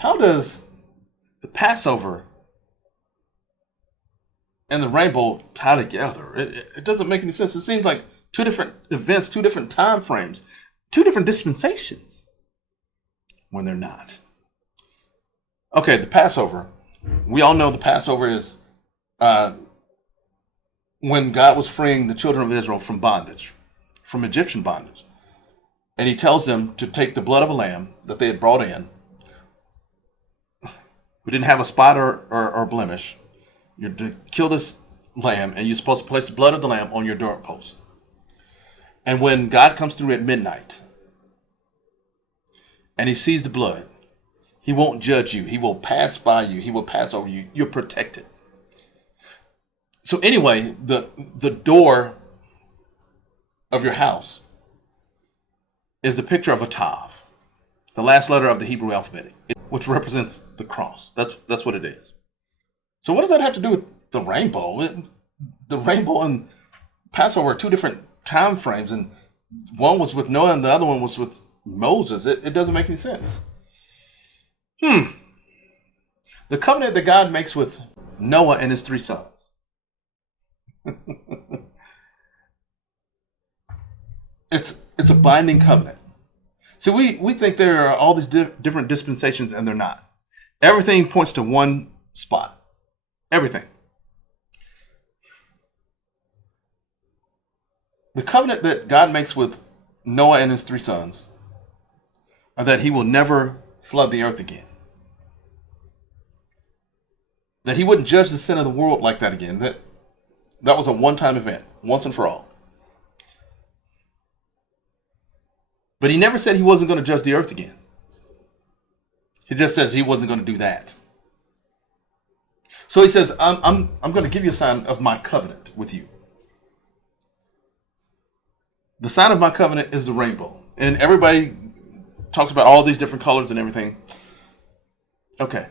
how does the Passover and the rainbow tie together? It doesn't make any sense. It seems like two different events, two different time frames, two different dispensations, when they're not. Okay, the Passover. We all know the Passover is when God was freeing the children of Israel from bondage, from Egyptian bondage. And he tells them to take the blood of a lamb that they had brought in, who didn't have a spot or blemish. You're to kill this lamb, and you're supposed to place the blood of the lamb on your doorpost. And when God comes through at midnight and he sees the blood, he won't judge you. He will pass by you. He will pass over you. You're protected. So anyway, the door of your house is the picture of a tav, the last letter of the Hebrew alphabet, which represents the cross. That's what it is. So what does that have to do with the rainbow? The rainbow and Passover are two different time frames, and one was with Noah and the other one was with Moses. It doesn't make any sense. The covenant that God makes with Noah and his 3 sons. It's a binding covenant. So we think there are all these different dispensations, and they're not. Everything points to one spot. Everything. The covenant that God makes with Noah and his 3 sons are that he will never flood the earth again. That he wouldn't judge the sin of the world like that again. That was a one-time event, once and for all. But he never said he wasn't going to judge the earth again. He just says he wasn't going to do that. So he says, I'm going to give you a sign of my covenant with you. The sign of my covenant is the rainbow. And everybody talks about all these different colors and everything. Okay.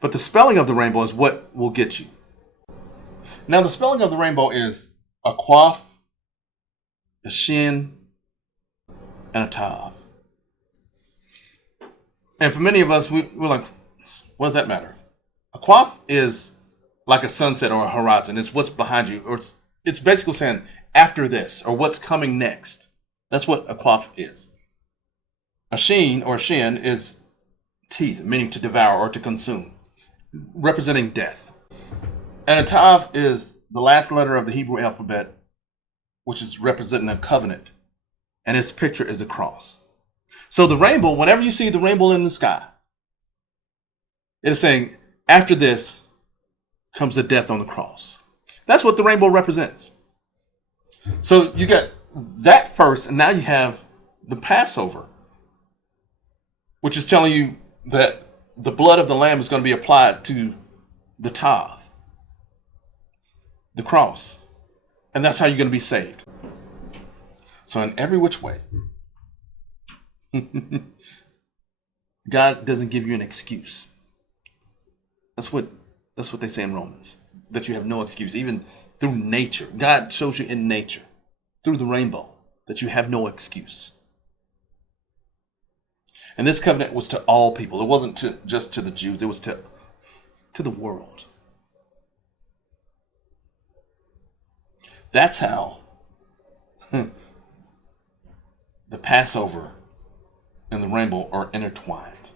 But the spelling of the rainbow is what will get you. Now, the spelling of the rainbow is a quaf, a shin, and a tav. And for many of us, we're like, what does that matter? A quaf is like a sunset or a horizon. It's what's behind you. Or it's basically saying after this, or what's coming next. That's what a quaf is. A sheen or shin is teeth, meaning to devour or to consume, representing death. And a tav is the last letter of the Hebrew alphabet, which is representing a covenant. And its picture is a cross. So the rainbow, whenever you see the rainbow in the sky, it is saying, after this comes the death on the cross. That's what the rainbow represents. So you got that first, and now you have the Passover, which is telling you that the blood of the lamb is going to be applied to the tav, the cross. And that's how you're going to be saved. So in every which way, God doesn't give you an excuse. That's what they say in Romans, that you have no excuse, even through nature. God shows you in nature, through the rainbow, that you have no excuse. And this covenant was to all people. It wasn't just to the Jews. It was to the world. That's how the Passover and the rainbow are intertwined,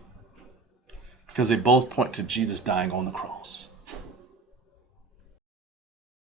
because they both point to Jesus dying on the cross.